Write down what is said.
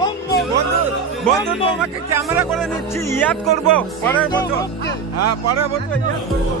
বন্ধু বন্ধু তোমাকে ক্যামেরা করে নিচ্ছি, ইয়াদ করবো পরের বছর। হ্যাঁ পরের বছর ইয়াদ করবো।